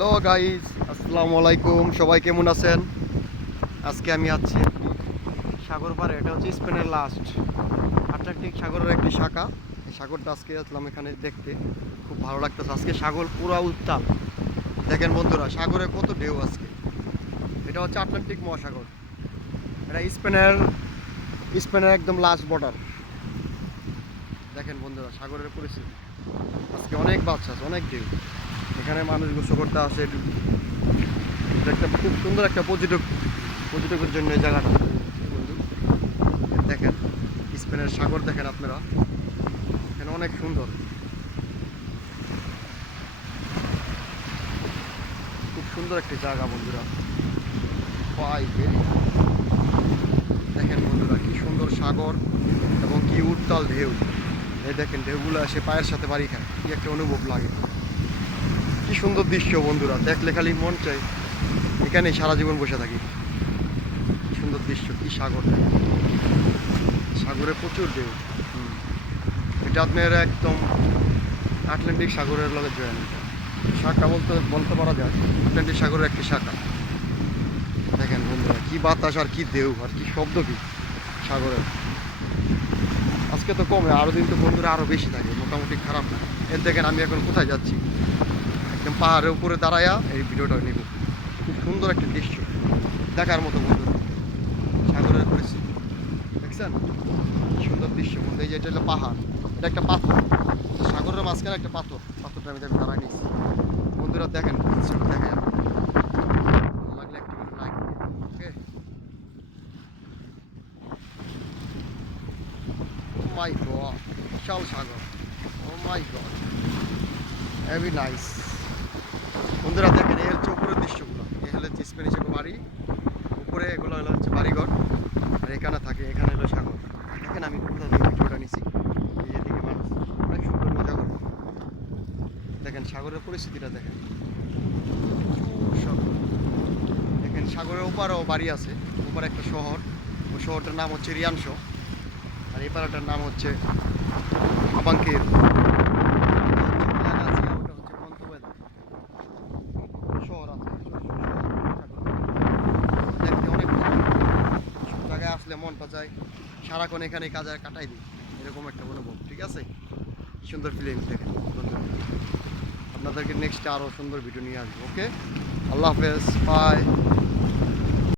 Hello guys, আসসালামু আলাইকুম। সবাই কেমন আছেন? আজকে আমি আছি সাগর পাড়ে। এটা হচ্ছে স্পেনের লাস্ট আটলান্টিক সাগরের একটি শাখা। এই সাগরটা আজকে আসলাম এখানে দেখতে, খুব ভালো লাগতেছে। আজকে সাগর পুরো উত্তাল। দেখেন বন্ধুরা, সাগরে কত ঢেউ আজকে। এটা হচ্ছে আটলান্টিক মহাসাগর। এটা স্পেনের একদম লাস্ট বর্ডার। দেখেন বন্ধুরা সাগরের পরিস্থিতি আজকে অনেক বাচ্চা আছে, অনেক ঢেউ। এখানে মানুষ গোসল করতে আসে। এটা একটা খুব সুন্দর একটা পর্যটকের জন্য এই জায়গাটা। বন্ধু দেখেন স্পেনের সাগর, দেখেন আপনারা এখানে অনেক সুন্দর, খুব সুন্দর একটি জায়গা বন্ধুরা। দেখেন বন্ধুরা কি সুন্দর সাগর এবং কি উত্তাল ঢেউ। এই দেখেন ঢেউগুলো এসে পায়ের সাথে বাড়ি খায়, কি একটা অনুভব লাগে। কি সুন্দর দৃশ্য বন্ধুরা, দেখলে খালি মন চাই এখানে সারা জীবন বসে থাকি। কি সুন্দর দৃশ্য, কি সাগর, সাগরে প্রচুর ঢেউ। এটা আপনার একদম আটলান্টিক সাগরের লগে জয়েন। শাখা বলতে পারা যায় আটলান্টিক সাগরের একটি শাখা। দেখেন বন্ধুরা কি বাতাস আর কি ঢেউ আর কি শব্দ, কি সাগরের। আজকে তো কমে, আরো দিন তো বন্ধুরা আরো বেশি থাকে, মোটামুটি খারাপ না। এর দেখেন আমি এখন কোথায় যাচ্ছি, একদম পাহাড়ের উপরে দাঁড়ায়া এই ভিডিওটা নিব। খুব সুন্দর একটা দৃশ্য দেখার মতো বন্ধুরা, সাগরের পরিস্থিতি দেখছেন, সুন্দর দৃশ্য বন্ধু। এই যে এটা হলো পাহাড়, এটা একটা পাথর, সাগরের মাঝখানে একটা পাথরটা আমি দাঁড়ায় নিয়েছি বন্ধুরা। দেখেন দৃশ্যটা, দেখেন ভালো লাগলে একটা করে লাইক দিন, ওকে। ও মাই গড, বিশাল সাগর, ও মাই গড, হেভি নাইস বন্ধুরা। দেখেন এই হচ্ছে উপরের দৃশ্যগুলো, এই হলো হচ্ছে স্পেনিশ বাড়ি, উপরে এগুলো হলো হচ্ছে বাড়িঘর, আর এখানে থাকে, এখানে হলো সাগর। দেখেন আমি কোথা থেকে ভিডিওটা নিছি, এই দিকে মানুষ অনেক সুন্দর মজা করে। দেখেন সাগরের পরিস্থিতিটা দেখেন, দেখেন সাগরের ওপারেও বাড়ি আছে, ওপারে একটা শহর, ওই শহরটার নাম হচ্ছে রিয়ানশো, আর এই পাড়াটার নাম হচ্ছে আবাঙ্কের। শহর আছে, দেখতে অনেক জায়গায় আসলে মনটা যায় সারাক্ষণ এখানে কাজে কাটাই দিই, এরকম একটা অনুভব। ঠিক আছে, সুন্দর ফিলিংস। দেখেন আপনাদেরকে নেক্সট আরও সুন্দর ভিডিও নিয়ে আসবো। ওকে, আল্লাহ হাফেজ, বাই।